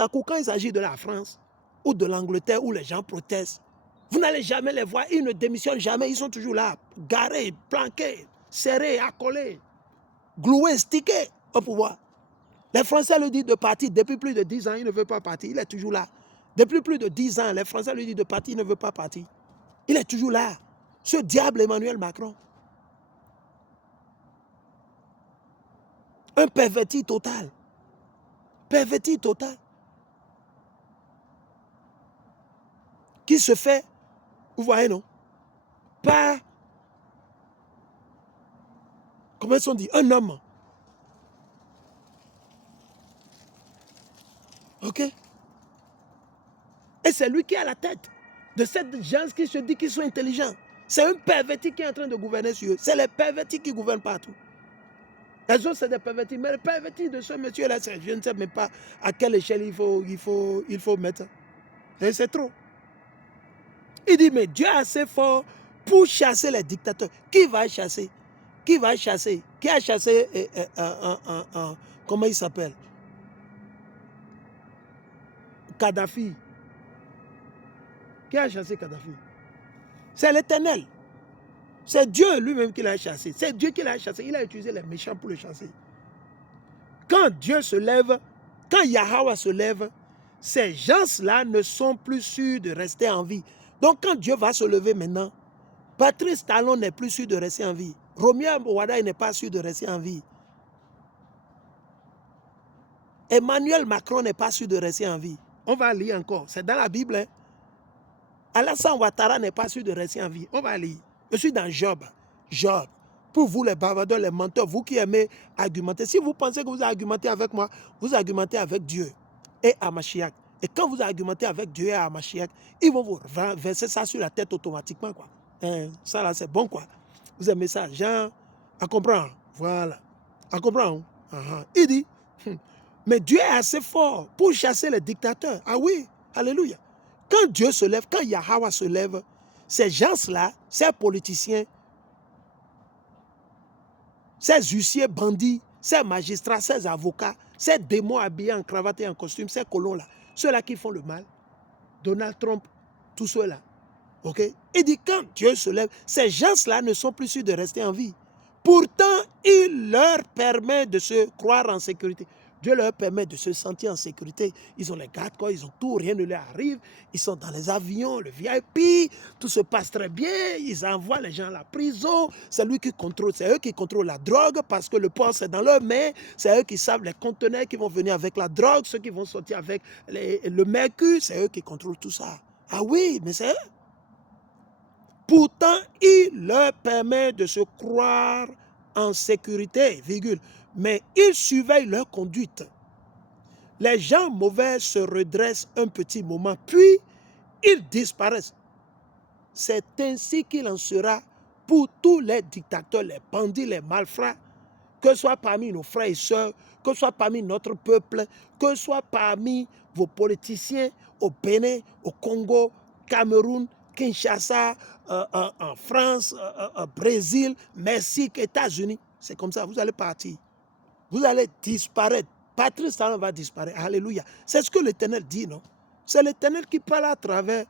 à coup, quand il s'agit de la France ou de l'Angleterre où les gens protestent, vous n'allez jamais les voir, ils ne démissionnent jamais, ils sont toujours là, garés, planqués, serrés, accolés, gloués, stickés au pouvoir. Les Français lui disent de partir depuis plus de 10 ans, il ne veut pas partir, il est toujours là. Depuis plus de 10 ans, les Français lui disent de partir, il ne veut pas partir. Il est toujours là. Ce diable Emmanuel Macron. Un perverti total. Perverti total. Qui se fait, vous voyez, non? Par, comment ils sont dit, un homme. Ok? Et c'est lui qui est à la tête de cette gens qui se dit qu'ils sont intelligents. C'est un perverti qui est en train de gouverner sur eux. C'est les pervertis qui gouvernent partout. Les autres, c'est des pervertis. Mais le perverti de ce monsieur-là, je ne sais même pas à quelle échelle il faut mettre. Et c'est trop. Il dit, mais Dieu est assez fort pour chasser les dictateurs. Qui va chasser? Qui va chasser? Qui a chassé comment il s'appelle? Kadhafi. Qui a chassé Kadhafi? C'est l'Éternel. C'est Dieu lui-même qui l'a chassé. C'est Dieu qui l'a chassé. Il a utilisé les méchants pour le chasser. Quand Dieu se lève, quand Yahweh se lève, ces gens-là ne sont plus sûrs de rester en vie. Donc quand Dieu va se lever maintenant, Patrice Talon n'est plus sûr de rester en vie. Romeo Wada n'est pas sûr de rester en vie. Emmanuel Macron n'est pas sûr de rester en vie. On va lire encore. C'est dans la Bible. Hein? Alassane Ouattara n'est pas sûr de rester en vie. On va lire. Je suis dans Job. Job. Pour vous les bavardeurs, les menteurs, vous qui aimez argumenter. Si vous pensez que vous argumentez avec moi, vous argumentez avec Dieu et Hamashiach. Et quand vous argumentez avec Dieu et Hamashiach, ils vont vous verser ça sur la tête automatiquement. Quoi. Ça là, c'est bon quoi. Vous aimez ça, Jean, à comprendre. Voilà. À comprendre. Il dit, mais Dieu est assez fort pour chasser les dictateurs. Ah oui, alléluia. Quand Dieu se lève, quand Yahweh se lève, ces gens-là, ces politiciens, ces huissiers bandits, ces magistrats, ces avocats, ces démons habillés en cravate et en costume, ces colons-là, ceux-là qui font le mal, Donald Trump, tous ceux-là, ok? Il dit quand Dieu se lève, ces gens-là ne sont plus sûrs de rester en vie. Pourtant, il leur permet de se croire en sécurité. Dieu leur permet de se sentir en sécurité. Ils ont les garde-corps, ils ont tout, rien ne leur arrive. Ils sont dans les avions, le VIP, tout se passe très bien. Ils envoient les gens à la prison. C'est lui qui contrôle, c'est eux qui contrôlent la drogue parce que le port c'est dans leurs mains. C'est eux qui savent les conteneurs qui vont venir avec la drogue, ceux qui vont sortir avec le mercure. C'est eux qui contrôlent tout ça. Ah oui, mais c'est eux. Pourtant, il leur permet de se croire en sécurité, virgule. Mais il surveille leur conduite. Les gens mauvais se redressent un petit moment, puis ils disparaissent. C'est ainsi qu'il en sera pour tous les dictateurs, les bandits, les malfrats, que ce soit parmi nos frères et sœurs, que ce soit parmi notre peuple, que ce soit parmi vos politiciens au Bénin, au Congo, Cameroun, Kinshasa, en France, Brésil, Mexique, États-Unis. C'est comme ça, vous allez partir. Vous allez disparaître. Patrice Talon va disparaître. Alléluia. C'est ce que l'Éternel dit, non? C'est l'Éternel qui parle à travers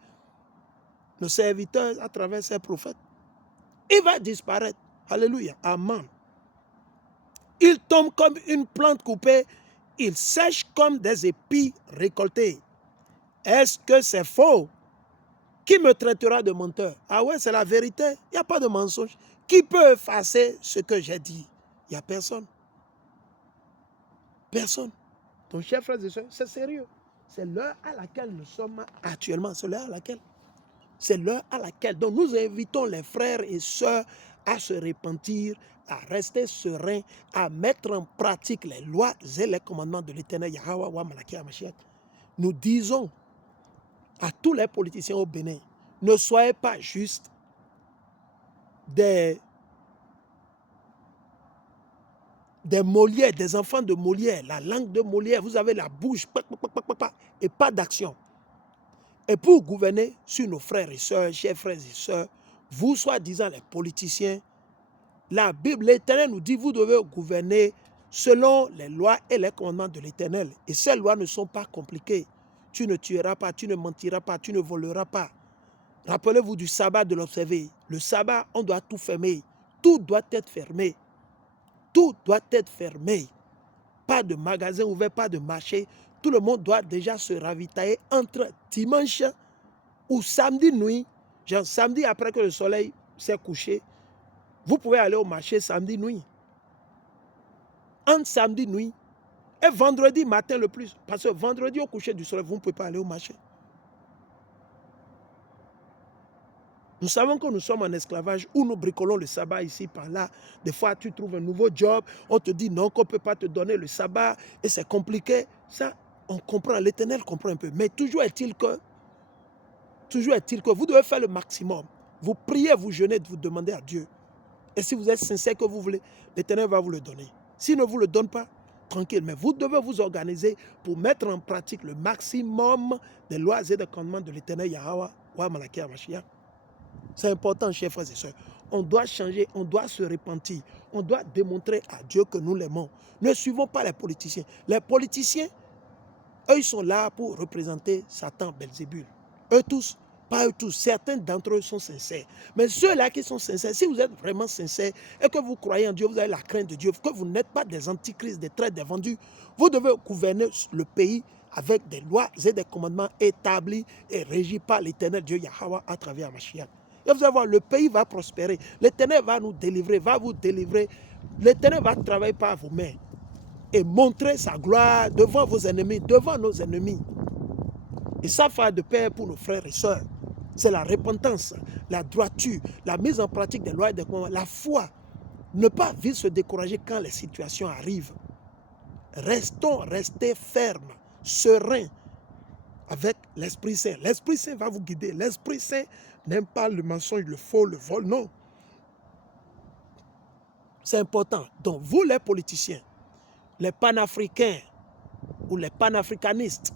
nos serviteurs, à travers ses prophètes. Il va disparaître. Alléluia. Amen. Il tombe comme une plante coupée. Il sèche comme des épis récoltés. Est-ce que c'est faux? Qui me traitera de menteur? Ah ouais, c'est la vérité. Il n'y a pas de mensonge. Qui peut effacer ce que j'ai dit? Il n'y a personne. Personne. Ton cher frère et soeur, c'est sérieux. C'est l'heure à laquelle nous sommes actuellement. C'est l'heure à laquelle. C'est l'heure à laquelle. Donc nous invitons les frères et sœurs à se repentir, à rester sereins, à mettre en pratique les lois et les commandements de l'Éternel Yahweh wa Malaki HaMashiach. Nous disons à tous les politiciens au Bénin, ne soyez pas juste des Molières, des enfants de Molière, la langue de Molière, vous avez la bouche, et pas d'action. Et pour gouverner sur nos frères et sœurs, chers frères et sœurs, vous soi-disant les politiciens, la Bible, l'Éternel nous dit, vous devez gouverner selon les lois et les commandements de l'Éternel. Et ces lois ne sont pas compliquées. Tu ne tueras pas, tu ne mentiras pas, tu ne voleras pas. Rappelez-vous du sabbat de l'observer. Le sabbat, on doit tout fermer. Tout doit être fermé. Tout doit être fermé. Pas de magasin ouvert, pas de marché. Tout le monde doit déjà se ravitailler entre dimanche ou samedi nuit. Genre samedi après que le soleil s'est couché, vous pouvez aller au marché samedi nuit. Entre samedi nuit et vendredi matin le plus. Parce que vendredi au coucher du soleil, vous ne pouvez pas aller au marché. Nous savons que nous sommes en esclavage où nous bricolons le sabbat ici, par là. Des fois, tu trouves un nouveau job, on te dit non, qu'on ne peut pas te donner le sabbat et c'est compliqué. Ça, on comprend, l'Éternel comprend un peu. Mais toujours est-il que vous devez faire le maximum. Vous priez, vous jeûnez, vous demandez à Dieu. Et si vous êtes sincère que vous voulez, l'Éternel va vous le donner. S'il ne vous le donne pas, tranquille. Mais vous devez vous organiser pour mettre en pratique le maximum des lois et des commandements de l'Éternel Yahweh, wa Malachi Mashiach. C'est important, chers frères et sœurs. On doit changer, on doit se repentir. On doit démontrer à Dieu que nous l'aimons. Ne suivons pas les politiciens. Les politiciens, eux, ils sont là pour représenter Satan, Belzébul. Eux tous, pas eux tous. Certains d'entre eux sont sincères. Mais ceux-là qui sont sincères, si vous êtes vraiment sincères et que vous croyez en Dieu, vous avez la crainte de Dieu, que vous n'êtes pas des antichrists, des traîtres, des vendus, vous devez gouverner le pays avec des lois et des commandements établis et régis par l'Éternel Dieu Yahweh à travers Mashiach. Et vous allez voir, le pays va prospérer. L'Éternel va nous délivrer, va vous délivrer. L'Éternel va travailler par vos mains et montrer sa gloire devant vos ennemis, devant nos ennemis. Et ça fait de paix pour nos frères et sœurs. C'est la repentance, la droiture, la mise en pratique des lois et des commandements, la foi. Ne pas vite se décourager quand les situations arrivent. Restez fermes, sereins avec l'Esprit Saint. L'Esprit Saint va vous guider. L'Esprit Saint n'aime pas le mensonge, le faux, le vol, non. C'est important. Donc, vous les politiciens, les panafricains ou les panafricanistes,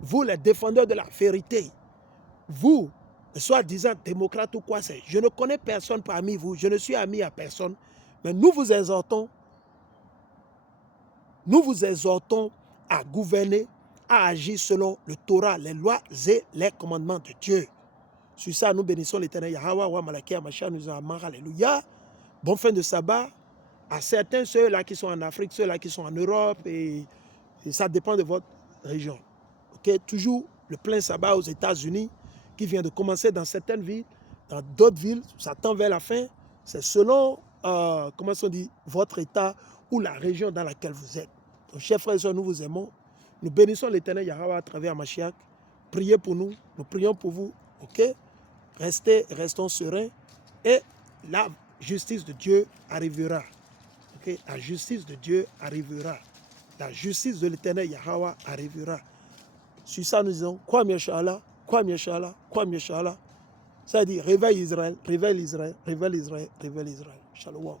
vous les défendeurs de la vérité, vous, soi-disant démocrates ou quoi c'est, je ne connais personne parmi vous, je ne suis ami à personne, mais nous vous exhortons à gouverner, à agir selon le Torah, les lois et les commandements de Dieu. Sur ça, nous bénissons l'Éternel Yahweh, wa Malachi Mashiach, nous amons, alléluia. Bonne fin de sabbat à certains, ceux-là qui sont en Afrique, ceux-là qui sont en Europe, et ça dépend de votre région. Okay? Toujours le plein sabbat aux États-Unis, qui vient de commencer dans certaines villes, dans d'autres villes, ça tend vers la fin. C'est selon, comment on dit, votre état ou la région dans laquelle vous êtes. Donc, chers frères et sœurs, nous vous aimons. Nous bénissons l'Éternel Yahweh à travers Mashiach. Priez pour nous, nous prions pour vous. Ok? Restons sereins et la justice de Dieu arrivera. Okay? La justice de Dieu arrivera. La justice de l'Éternel Yahweh arrivera. Sur ça, nous disons, quoi Yeshala, quoi Yeshala, quoi Yeshala. Ça dit, réveille Israël, réveille Israël, réveille Israël, réveille Israël. Shalom.